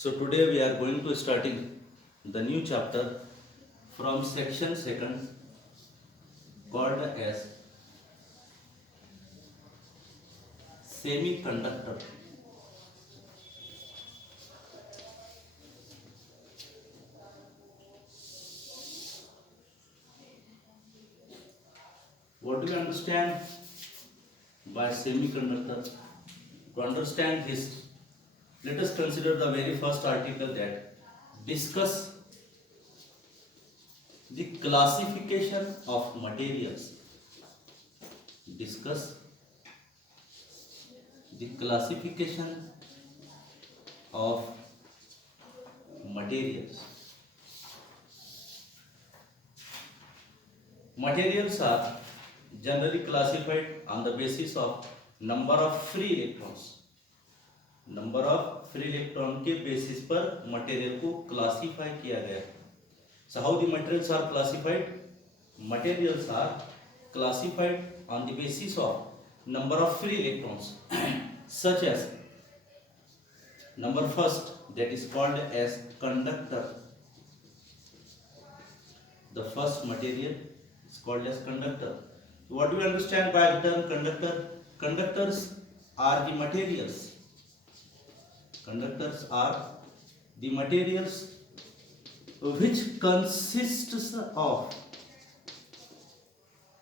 So today we are going to starting the new chapter from section second called as semiconductor. What do you understand by semiconductor? To understand this, let us consider the very first article that discuss the classification of materials. Discuss the classification of materials. Materials are generally classified on the basis of number of free electrons. Number of free electron के basis पर material को classify किया गया है. So how the materials are classified? Materials are classified on the basis of number of free electrons such as number first, that is called as conductor. The first material is called as conductor. What do you understand by the term conductor? Conductors are the materials. Conductors are the materials which consists of.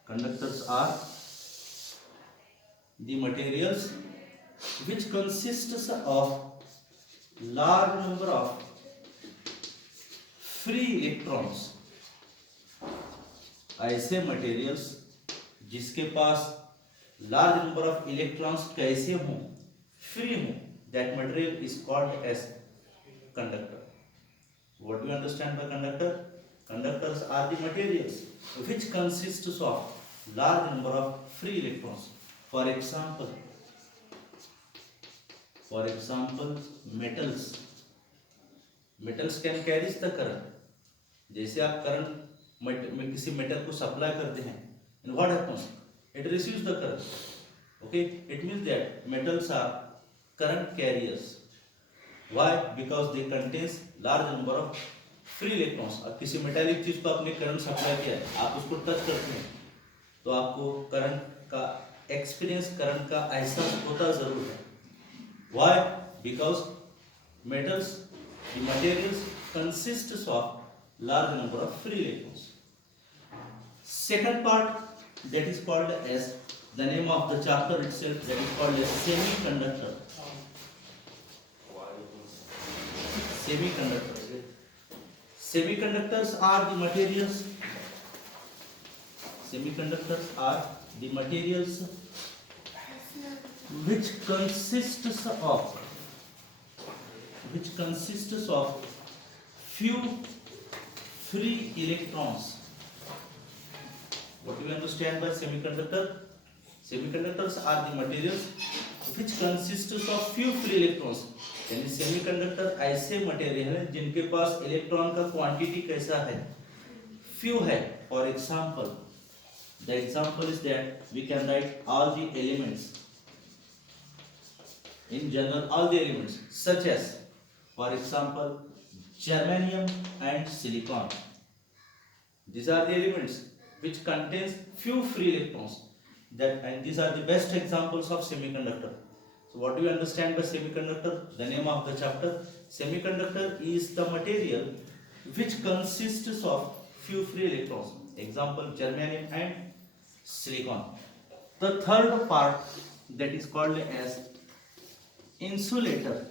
Conductors are the materials which consists of large number of free electrons. ऐसे materials जिसके पास large number of electrons कैसे हों, free हों, that material is called as conductor. What do you understand by conductor? Conductors are the materials which consists of large number of free electrons. For example, metals. Metals can carry the current. जैसे आप current में किसी metal को supply करते हैं, and what happens? It receives the current. Okay, it means that metals are current carriers. Why? Because they contains large number of free electrons. अब किसी metallic चीज को आपने करंट सप्लाई किया है, आप उसको टच करते हैं तो आपको करंट का एक्सपीरियंस, करंट का एहसास होता जरूर है. Why? Because metals, the materials consists of large number of free electrons. Second part, that is called as, the name of the chapter itself, that is called as semiconductor. Semiconductors are the materials. Semiconductors are the materials which consists of few free electrons. What do you understand by semiconductor? Semiconductors are the materials which consists of few free electrons. यानी semiconductor ऐसे material है जिनके पास electron का quantity कैसा है, few है. For example, the example is that we can write all the elements in general, all the elements such as, for example, germanium and silicon. These are the elements which contains few free electrons, and these are the best examples of semiconductor. So what do you understand by semiconductor? The name of the chapter, semiconductor is the material which consists of few free electrons. Example, germanium and silicon. The third part, that is called as insulator.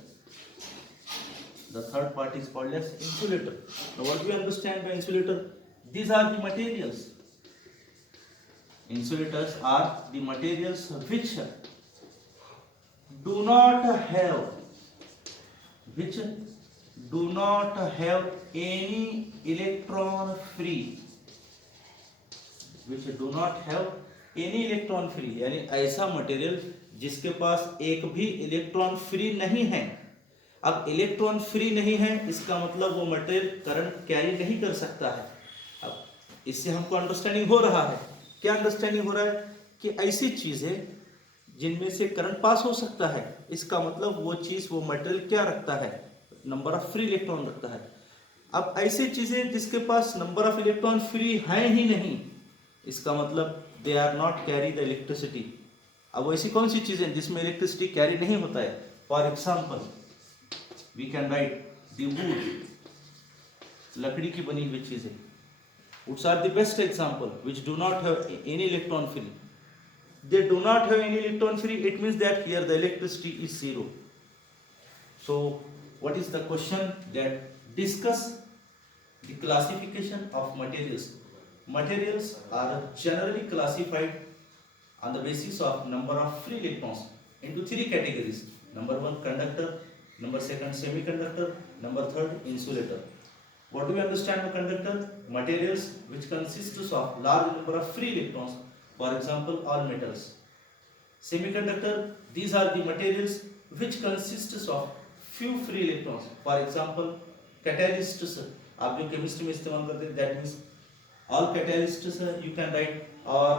The third part is called as insulator. Now what do you understand by insulator? These are the materials. Insulators are the materials which do not have any electron free. Which do not have any electron free, यानी ऐसा material जिसके पास एक भी electron free नहीं है. अब electron free नहीं है, इसका मतलब वो मटेरियल करंट कैरी नहीं कर सकता है. अब इससे हमको अंडरस्टैंडिंग हो रहा है. क्या अंडरस्टैंडिंग हो रहा है? कि ऐसी चीज है जिनमें से करंट पास हो सकता है. इसका मतलब वो चीज, वो मटेरियल क्या रखता है, नंबर ऑफ फ्री इलेक्ट्रॉन रखता है। अब ऐसी चीजें जिसके पास नंबर ऑफ इलेक्ट्रॉन फ्री हैं ही नहीं, इसका मतलब they are not carry the electricity. अब ऐसी कौन सी चीजें जिसमें इलेक्ट्रिसिटी कैरी नहीं होता है? For example we can write the wood, लकड़ी की बनी हुई चीजें। Woods are the best example which do not have any electron free. They do not have any electron free, it means that here the electricity is zero. So what is the question? That discuss the classification of materials. Materials are generally classified on the basis of number of free electrons into three categories. Number one, conductor. Number second, semiconductor. Number third, insulator. What do we understand by conductor? Materials which consists of large number of free electrons. For example, all metals. Semiconductor, these are the materials which consists of few free electrons. For example, catalysts. आप जो chemistry में इस्तेमाल करते हैं, that means all catalysts you can write, or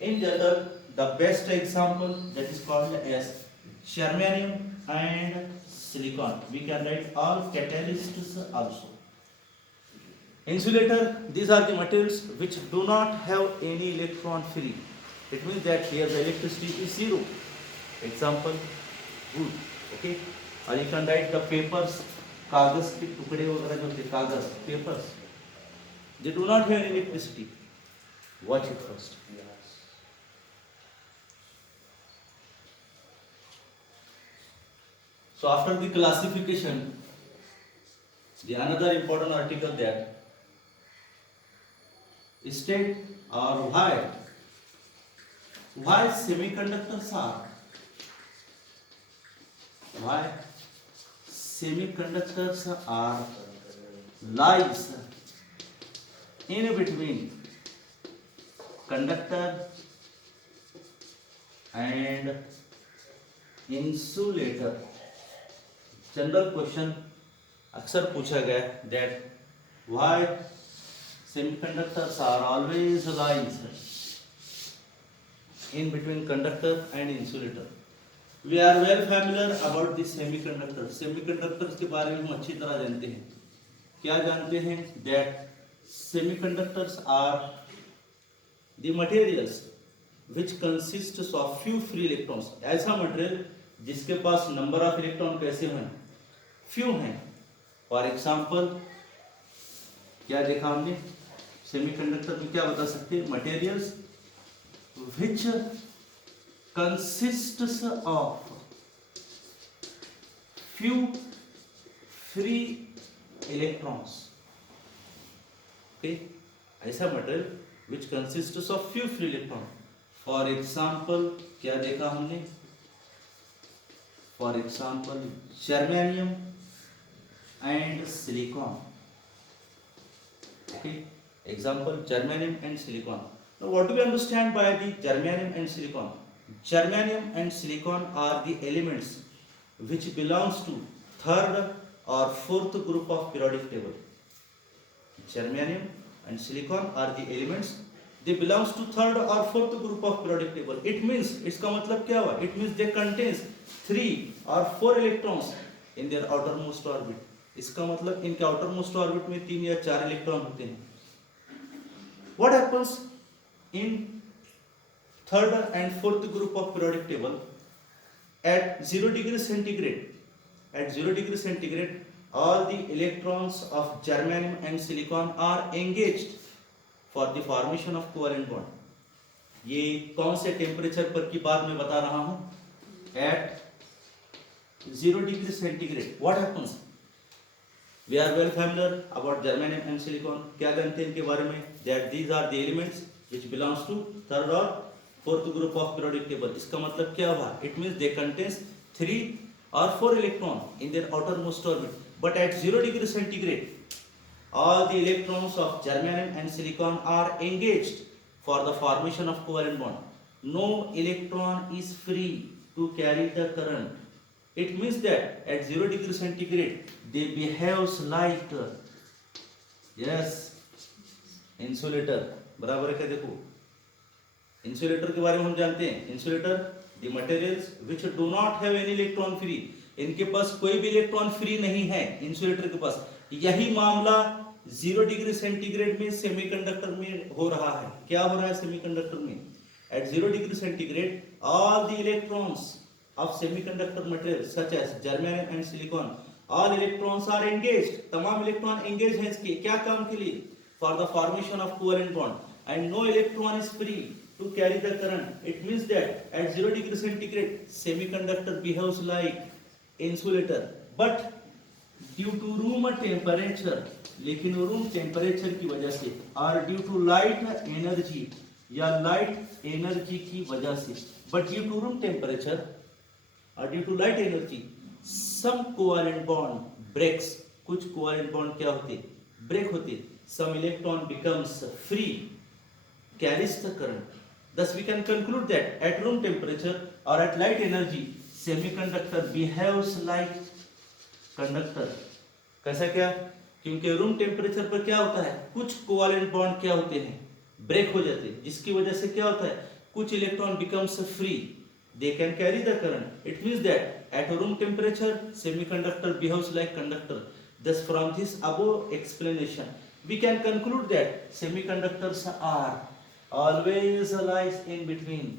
in general the best example that is called as germanium and silicon. We can write all catalysts also. Insulator, these are the materials which do not have any electron free. It means that here the electricity is zero. Example, wood. Okay, or you can write the papers, कागज के टुकड़े वगैरह जो होते हैं, कागज, papers, they do not have any electricity. Watch it first. So after the classification, the another important article that state or why semiconductors are lies in between conductor and insulator. General question अक्सर पूछा गया that why semiconductors are always lies in between conductor and insulator. We are well familiar about the semiconductor. Semiconductors के बारे में हम अच्छी तरह जानते हैं। क्या जानते हैं? That semiconductors are the materials which consists of few free electrons. ऐसा मटेरियल जिसके पास नंबर ऑफ इलेक्ट्रॉन कैसे हैं? फ्यू हैं। फॉर एग्जाम्पल क्या देखा हमने? सेमीकंडक्टर में क्या बता सकते हैं? Materials which consists of few free electrons. Okay, ऐसा material which consists of few free electron. For example क्या देखा हमने? For example germanium and silicon. Okay, example germanium and silicon. Now what do we understand by the germanium and silicon? Germanium and silicon are the elements which belongs to third or fourth group of periodic table. Germanium and silicon are the elements, they belongs to third or fourth group of periodic table. It means, इसका मतलब क्या हुआ? It means they contains 3 or 4 electrons in their outermost orbit. इसका मतलब इनके outer most orbit में 3 या 4 electron होते हैं। What happens in third and fourth group of periodic table at 0 degree centigrade? At 0 degree centigrade, all the electrons of germanium and silicon are engaged for the formation of covalent bond. ये कौन से temperature पर की बात मैं बता रहा हूँ? At 0 degree centigrade. What happens? We are well familiar about germanium and silicon. क्या जानते हैं इनके बारे में? That these are the elements which belongs to third or fourth group of periodic table. इसका मतलब क्या हुआ? It means they contains 3 or 4 electron in their outermost orbit. But at 0 degree centigrade, all the electrons of germanium and silicon are engaged for the formation of covalent bond. No electron is free to carry the current. It means that at 0 degree centigrade they behaves like yes insulator. बराबर है क्या? देखो insulator के बारे में हम जानते हैं। Insulator the materials which do not have any electron free. इनके पास कोई भी इलेक्ट्रॉन फ्री नहीं है इंसुलेटर के पास। यही मामला 0 डिग्री सेंटीग्रेड में सेमीकंडक्टर में हो रहा है। क्या हो रहा है सेमीकंडक्टर में? At 0 degree centigrade all the electrons of semiconductor material such as germanium and silicon, all electrons are engaged, तमाम इलेक्ट्रॉन एंगेज हैं इसके क्या काम के लिए? For the formation of covalent bond and no electron is free to carry the current. It means that at 0 degree centigrade semiconductor behaves like insulator, but due to room temperature, लेकिन room temperature की वजह से और due to light energy या light energy की वजह से, but due to room temperature और due to light energy some covalent bond breaks, कुछ कोवेलेंट बॉन्ड क्या होते? ब्रेक होते। Some electron becomes free, carries the current. Thus we can conclude that at room temperature or at light energy semiconductor behaves like conductor. कैसा क्या? क्योंकि room temperature पर क्या होता है, कुछ कोवेलेंट बॉन्ड क्या होते हैं, ब्रेक हो जाते हैं, जिसकी वजह से क्या होता है, कुछ electron becomes free, they can carry the current. It means that at room temperature semiconductor behaves like conductor. Thus from this above explanation we can conclude that semiconductors are always lies in between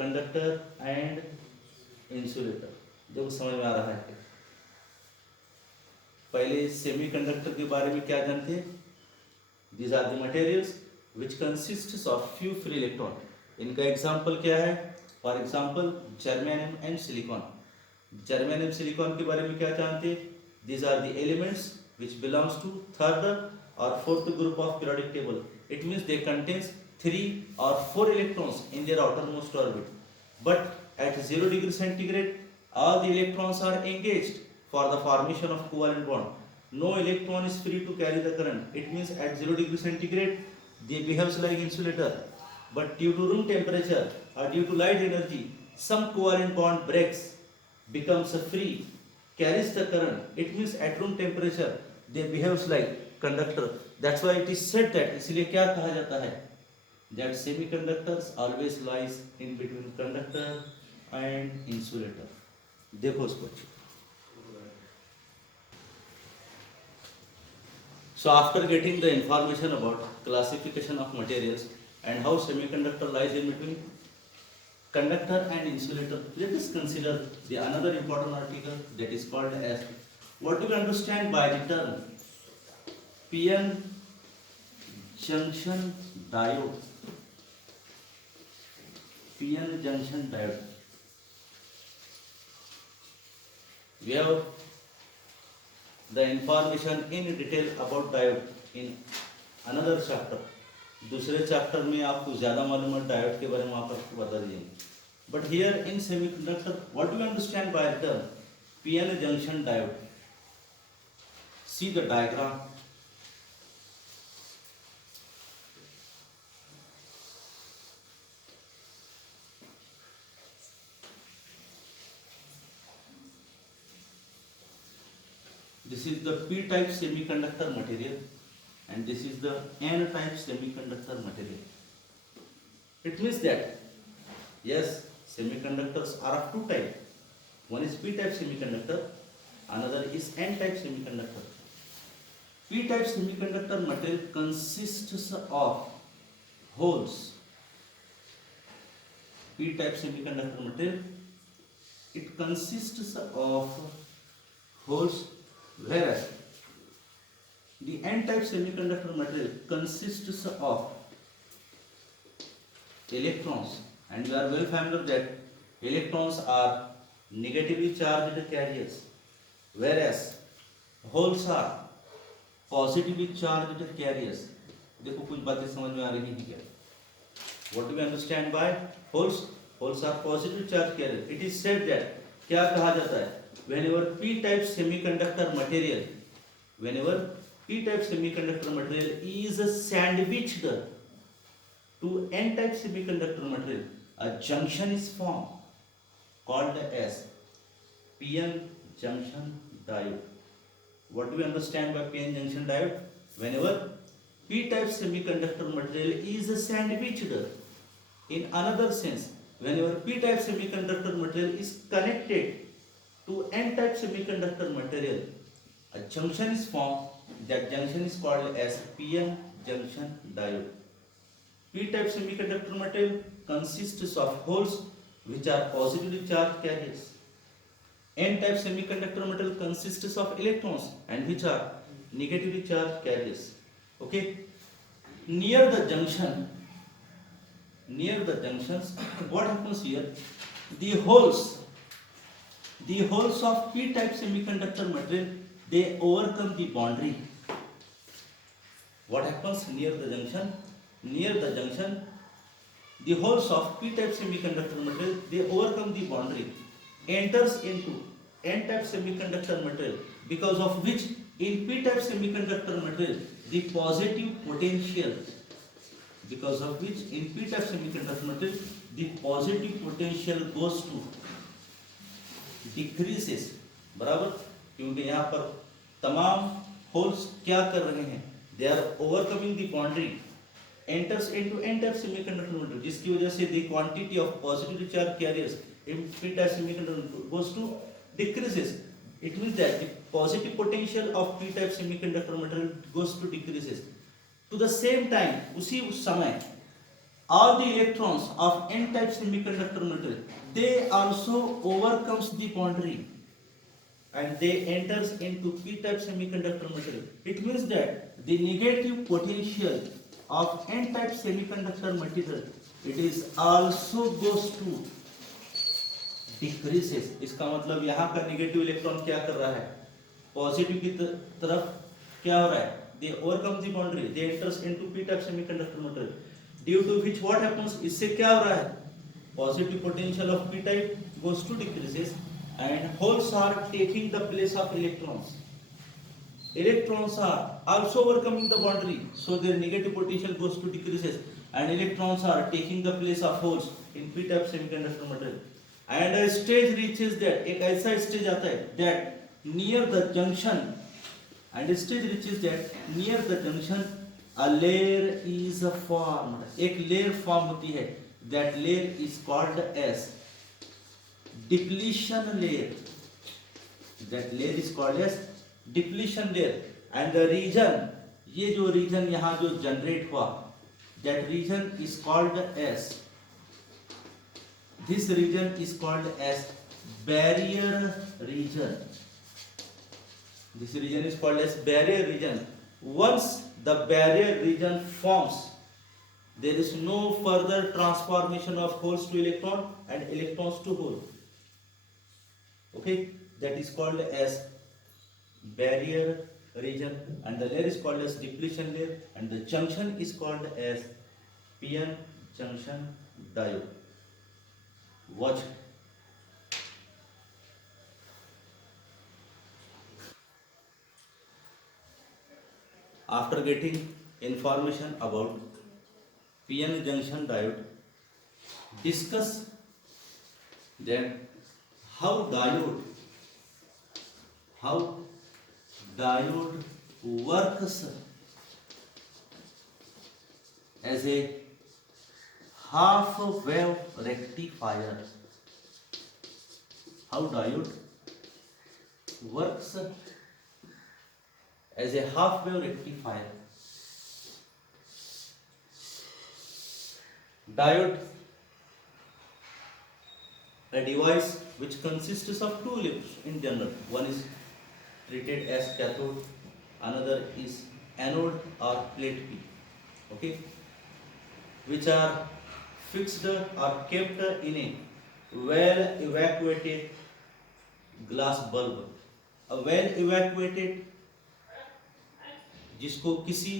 conductor and insulator. जब समझ में आ रहा है, पहले semiconductor के बारे में क्या जानते हैं? These are the materials which consists of few free electron. इनका एग्जाम्पल क्या है? For example germanium and silicon. Germanium silicon के बारे में क्या जानते हैं? These are the elements which belongs to third or fourth group of periodic table. It means they contains 3 or 4 electrons in their outermost orbit. But at 0 degree centigrade, all the electrons are engaged for the formation of covalent bond. No electron is free to carry the current. It means at 0 degree centigrade, they behaves like insulator. But due to room temperature or due to light energy, some covalent bond breaks, becomes free, carries the current. It means at room temperature they behaves like conductor. That's why it is said that, इसलिए क्या कहा जाता है, that semiconductors always lies in between conductor and insulator. देखो उसको. So after getting the information about classification of materials and how semiconductor lies in between conductor and insulator, let us consider the another important article that is called as, what do we understand by the term PN junction diode? PN junction diode. We have the information in detail about diode in another chapter. दूसरे chapter में आपको ज्यादा मालूम diode के बारे में आप आपको बता देंगे. But here in semiconductor what do you understand by the term PN junction diode? See the diagram. This is the P type semiconductor material and this is the N type semiconductor material. It means that yes, semiconductors are of two types. One is P type semiconductor, another is N type semiconductor. P type semiconductor material consists of holes. P type semiconductor material, it consists of holes, whereas the N-type semiconductor material consists of electrons, and we are well familiar that electrons are negatively charged carriers, whereas holes are positively charged carriers. देखो कुछ बातें समझ में आ रही हैं क्या? What do we understand by holes? Holes are positive charge carriers. It is said that क्या कहा जाता है? Whenever P-type semiconductor material, whenever P-type semiconductor material is sandwiched to N-type semiconductor material, a junction is formed called as PN junction diode. What do we understand by PN junction diode? Whenever P-type semiconductor material is sandwiched, in another sense, whenever P-type semiconductor material is connected to n-type semiconductor material, a junction is formed. That junction is called as p-n junction diode. P-type semiconductor material consists of holes which are positively charged carriers. N-type semiconductor material consists of electrons and which are negatively charged carriers. Okay. Near the junctions, what happens here? The holes of P-type semiconductor material, they overcome the boundary. What happens near the junction? Near the junction, the holes of P-type semiconductor material, they overcome the boundary, enters into N-type semiconductor material, because of which in P-type semiconductor material, the positive potential, because of which in P-type semiconductor material, the positive potential goes to decreases. बराबर, क्योंकि यहाँ पर तमाम holes क्या कर रहे हैं? They are overcoming the boundary, enters into n-type semiconductor material, जिसकी वजह से the quantity of positively charged carriers in p-type semiconductor goes to decreases. It means that the positive potential of p-type semiconductor material goes to decreases. To the same time, उसी समय, all the electrons of n-type semiconductor material, they also overcomes the boundary and they enters into p-type semiconductor material. It means that the negative potential of n-type semiconductor material, it is also goes to decreases. इसका मतलब यहाँ का negative electron क्या कर रहा है? Positive की तरफ क्या हो रहा है? They overcome the boundary. They enters into p-type semiconductor material. Due to which what happens? इससे क्या हो रहा है? Positive potential of p-type goes to decreases and holes are taking the place of electrons. Electrons are also overcoming the boundary, so their negative potential goes to decreases and electrons are taking the place of holes in p-type semiconductor material. And a stage reaches that, एक ऐसा stage आता है that near the junction, and a stage reaches that near the junction a layer is formed. एक layer form होती है. That layer is called as depletion layer. That layer is called as depletion layer. And the region, ये जो region यहाँ जो generate हुआ, that region is called as, this region is called as barrier region. This region is called as barrier region. Once the barrier region forms, there is no further transformation of holes to electron and electrons to hole. Okay, that is called as barrier region, and the layer is called as depletion layer, and the junction is called as p-n junction diode. Watch. After getting information about p-n junction diode, discuss then how diode works as a half wave rectifier. How diode works as a half wave rectifier. Diode, a device which consists of two lips in general. One is treated as cathode, another is anode or plate P. Okay, which are fixed or kept in a well evacuated glass bulb. A well evacuated, जिसको किसी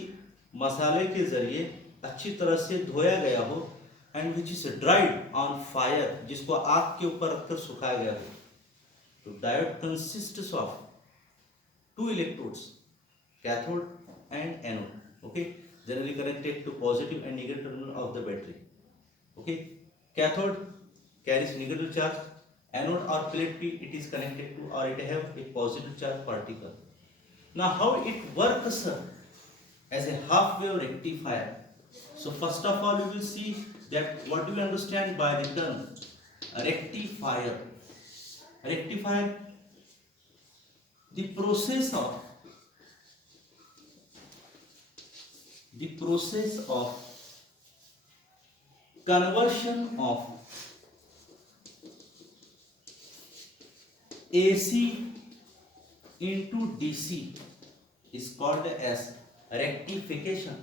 मसाले के जरिए अच्छी तरह से धोया गया हो, and which is dried on fire, जिसको आग के ऊपर रखकर सुखाया गया हो. तो diode consists of two electrodes, cathode and anode. Okay, generally connected to positive and negative terminal of the battery. Okay, cathode carries negative charge, anode or plate P, it is connected to or it have a positive charge particle. Now how it works as a half wave rectifier? So first of all we will see that what do we understand by the term rectifier. Rectifier the process of conversion of AC into DC is called as rectification.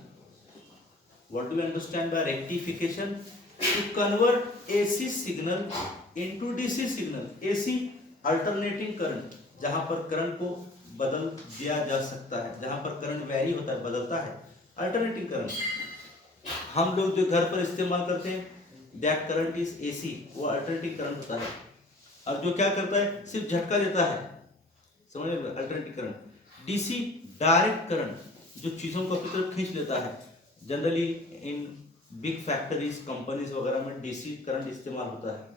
What do you understand by rectification? To convert AC signal into DC signal. AC alternating current, जहां पर current को बदल दिया जा सकता है, जहां पर करंट वैरी होता है, बदलता है, अल्टरनेटिंग करंट हम लोग जो घर पर इस्तेमाल करते हैं, दैट करंट इज AC, वो अल्टरनेटिंग करंट होता है। अब जो क्या करता है, सिर्फ झटका देता है, समझ रहे हो, alternating current. DC direct current, जो चीजों को अपनी तरफ खींच लेता है। Generally in big factories, companies वगैरह में डीसी करंट इस्तेमाल होता है।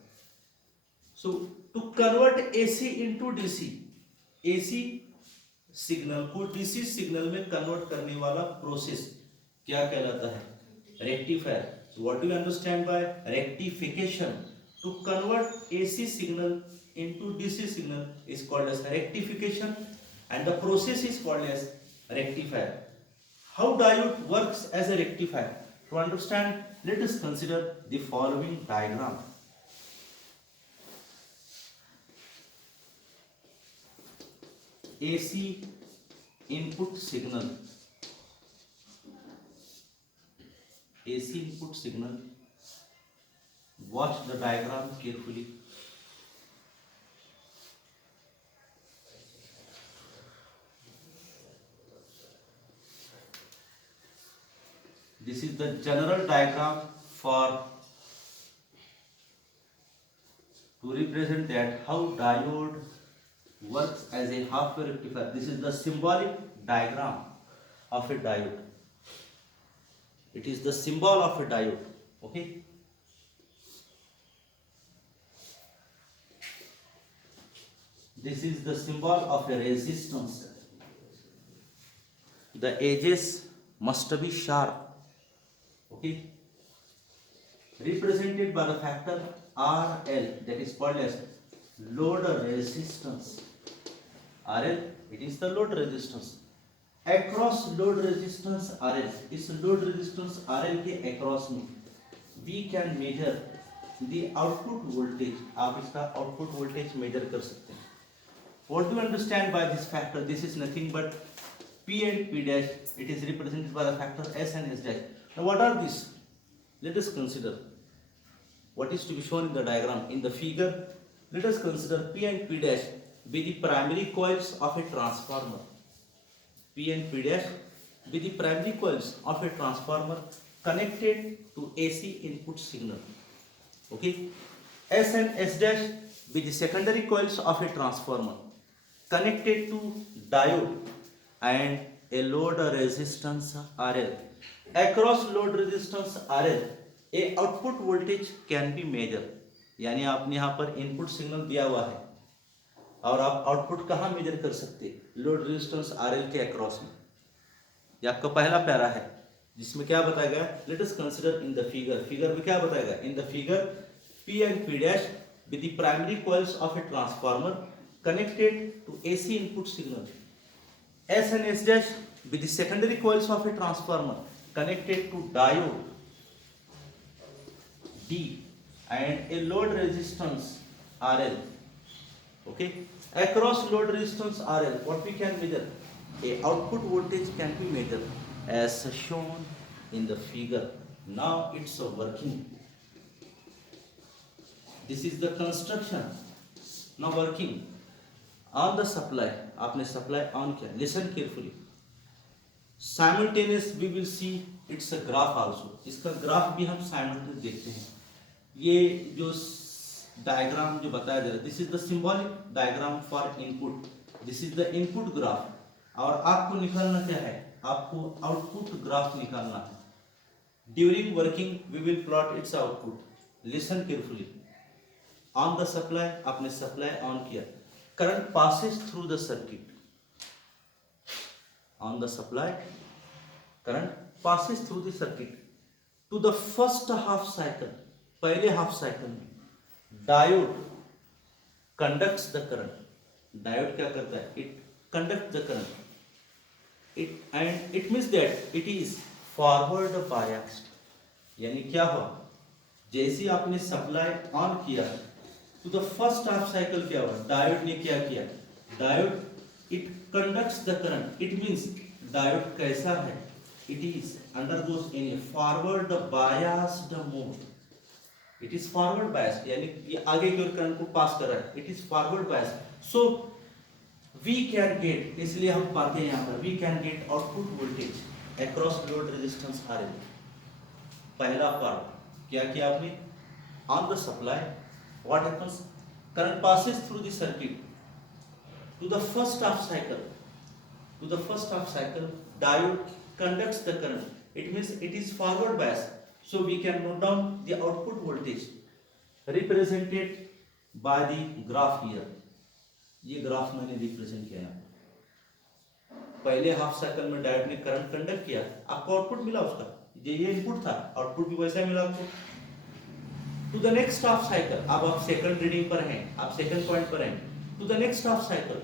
So to convert AC into DC, AC signal को डीसी सिग्नल में कन्वर्ट करने वाला प्रोसेस क्या कहलाता है? Rectifier. So what do you understand by rectification? To convert AC signal into DC signal is called as rectification, and the process is called as rectifier. How diode works as a rectifier? To understand, let us consider the following diagram. AC input signal, AC input signal. Watch the diagram carefully. This is the general diagram for to represent that how diode works as a half wave rectifier. This is the symbolic diagram of a diode. It is the symbol of a diode. Okay. This is the symbol of a resistance. The edges must be sharp. Okay, represented by the factor RL, that is called as load resistance. RL, it is the load resistance. Across load resistance RL, इस load resistance RL के across में we can measure the output voltage. आप इसका output voltage measure कर सकते हैं. What do you understand by this factor? This is nothing but P and P dash. It is represented by the factor S and S dash. Now what are these? Let us consider what is to be shown in the diagram. In the figure, let us consider P and P dash be the primary coils of a transformer. P and P dash be the primary coils of a transformer connected to AC input signal. Okay. S and S dash be the secondary coils of a transformer connected to diode and a load resistance RL. Across load resistance RL, a output voltage can be measured. यानी आपने यहाँ पर input signal दिया हुआ है और आप output कहाँ मेजर कर सकते हैं? लोड रेजिस्टेंस RL के अक्रॉस में। ये आपका पहला पैरा है जिसमें क्या बताया गया? Let us consider in the figure. Figure में क्या बताया गया? In the figure P and P dash with the primary coils of a transformer connected to AC input signal. S and S dash with the secondary coils of a transformer connected to diode D and a load resistance RL. Okay, across load resistance RL, what we can measure? A output voltage can be measured as shown in the figure. Now it's working. This is the construction. Now working on the supply. आपने supply on किया. Listen carefully. Simultaneous we will see its a graph also. इसका graph भी हम simultaneous देखते हैं. ये जो diagram जो बताया जा रहा है, this is the symbolic diagram for input. This is the input graph. और आपको निकालना क्या है? आपको आउटपुट ग्राफ निकालना है. During working we will plot its output. Listen carefully. On the supply, आपने सप्लाई ऑन किया. Current passes through the circuit. On the supply, current passes through the circuit to the first half cycle. पहले half cycle में diode conducts the current. Diode क्या करता है? It conduct the current. It means that it is forward biased. यानी क्या हुआ, जैसे आपने सप्लाई ऑन किया तो द फर्स्ट हाफ साइकिल क्या हुआ, डायोड ने क्या किया, diode it conducts the current. It means diode कैसा है, it is undergoes in A forward biased mode. It is forward biased यानी ये आगे की ओर करंट को पास कर रहा है. It is forward biased. So we can get, इसलिए हम पाते हैं यहाँ पर we can get output voltage across load resistance R L. पहला पार्ट क्या किया आपने, on the supply what happens, current passes through the circuit to the first half cycle, diode conducts the current. It means it is forward bias, so we can note down the output voltage represented by the graph here. ये graph मैंने represent किया है. पहले half cycle में diode ने current conduct किया, आपको output मिला उसका, ये इनपुट था, आउटपुट भी वैसा मिला आपको. To the next half cycle, अब आप सेकंड रीडिंग पर हैं, आप सेकंड पॉइंट पर हैं. To the next half cycle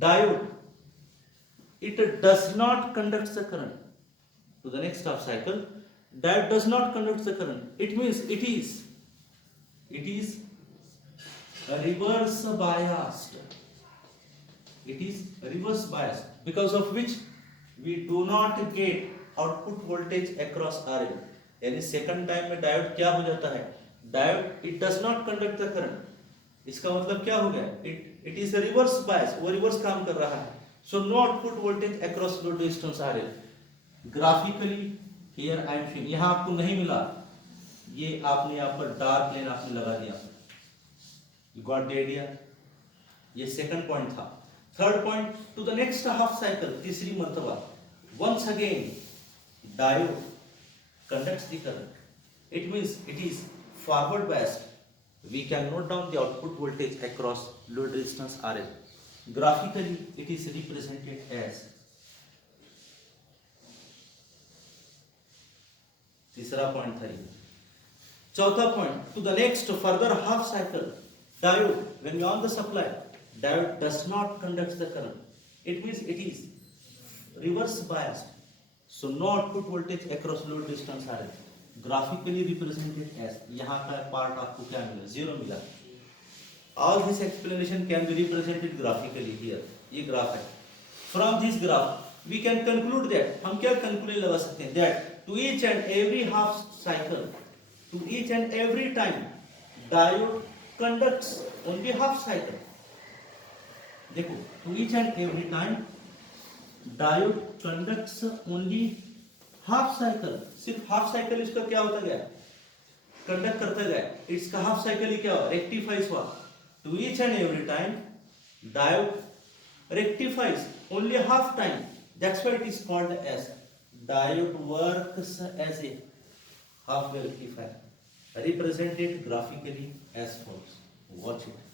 diode it does not conduct the current. To the next half cycle diode does not conduct the current. It means it is reverse biased. It is reverse biased because of which we do not get output voltage across RL. यानी second time में diode क्या हो जाता है, diode it does not conduct the current. इसका मतलब क्या हो गया, इट इज रिवर्स बायस, वो रिवर्स काम कर रहा है. So no output voltage across load resistance RL. Graphically here I am showing, यहां आपको नहीं मिला, ये आपने यहां पर डार्क लाइन आपने लगा दिया. You got the idea? ये सेकंड पॉइंट था. Third point, to the next half cycle, तीसरी मर्तबा once again diode conducts the current. It means it is forward biased. We can note down the output voltage across load resistance RL. Graphically it is represented as, तीसरा point था ये. चौथा पॉइंट, to the next further half cycle diode, when you are on the supply, diode does not conduct the current. It means it is reverse biased, so no output voltage across load resistance RL. Graphically represented as, यहाँ का part आपको क्या मिला, zero मिला. All this explanation can be represented graphically here. ये graph है. From this graph we can conclude that, हम क्या conclude लगा सकते हैं, that to each and every half cycle, to each and every time diode conducts only half cycle. देखो, to each and every time diode conducts only half cycle. सिर्फ half cycle इसका क्या होता गया, कंडक्ट करता गया. इसका हाफ साइकिल ही क्या हुआ, रेक्टिफाइज हुआ. to each and every time diode rectifies only half time. That's why it is called as diode works as a half rectifier, represented graphically as follows. Watch it.